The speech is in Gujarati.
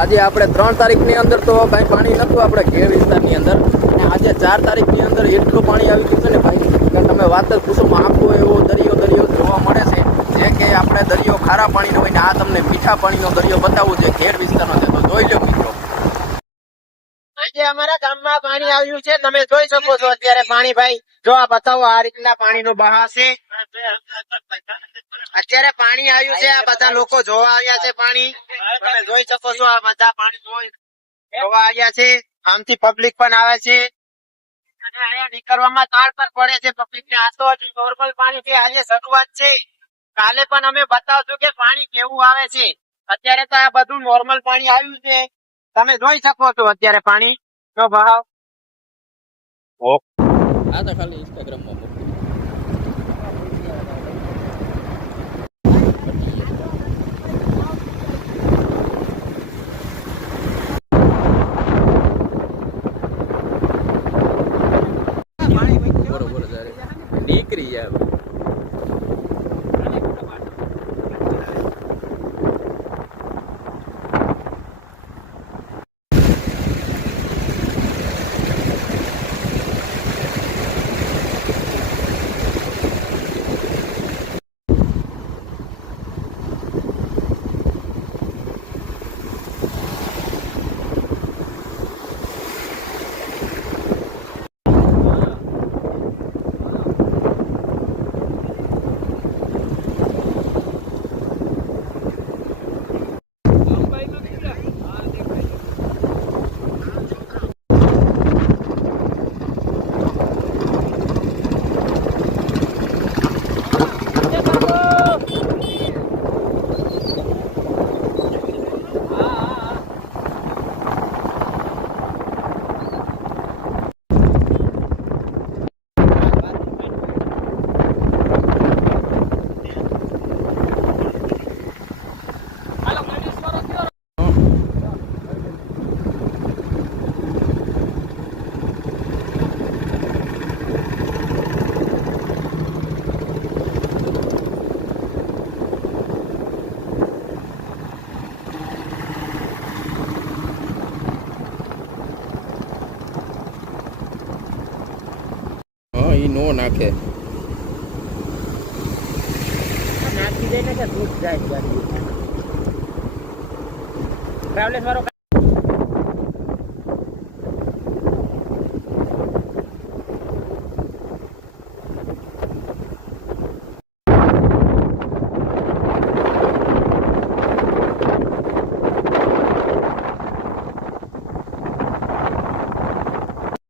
આજે આપણે 3 તારીખની અંદર તો કાંઈ પાણી નહોતું આપણે ઘેડ વિસ્તારની અંદર, અને આજે 4 તારીખની અંદર એટલું પાણી આવી ગયું છે ને ભાઈ કે તમે વાત જ પૂછો. આખો એવો દરિયો જોવા મળે છે, જે કે આપણે દરિયો ખારા પાણીનો હોય ને આ તમને મીઠા પાણીનો દરિયો બતાવવું છે ઘેડ વિસ્તારનો છે. તો જોઈ લો મિત્રો, આજે અમારા ગામમાં પાણી આવ્યું છે, તમે જોઈ શકો છો અત્યારે પાણી. ભાઈ જો આ બતાવો, આ રીતના પાણીનો બહાવ છે. અત્યારે પાણી આવ્યું છે, આ બધા લોકો જોવા આવ્યા છે પાણી. તમે જોઈ શકો છો આ બધા પાણી જોવા આવ્યા છે. આમથી પબ્લિક પણ આવે છે અને અહીંયા નીકળવામાં તાળ પર પડે છે પબ્લિક ને. આ તો હજી નોર્મલ પાણી છે, આજે શરૂઆત છે. કાલે પણ અમે બતાવશું કે પાણી કેવું આવે છે. અત્યારે તો આ બધું નોર્મલ પાણી આવ્યું છે, તમે જોઈ શકો છો અત્યારે પાણી નો ભાવ. આ તો ખાલી ઇન્સ્ટાગ્રામમાં બરોબર નીકળી જાય. નો નાખે, નાખી દે ને કે દૂધ જાય. ટ્રાવેલર્સ વાળો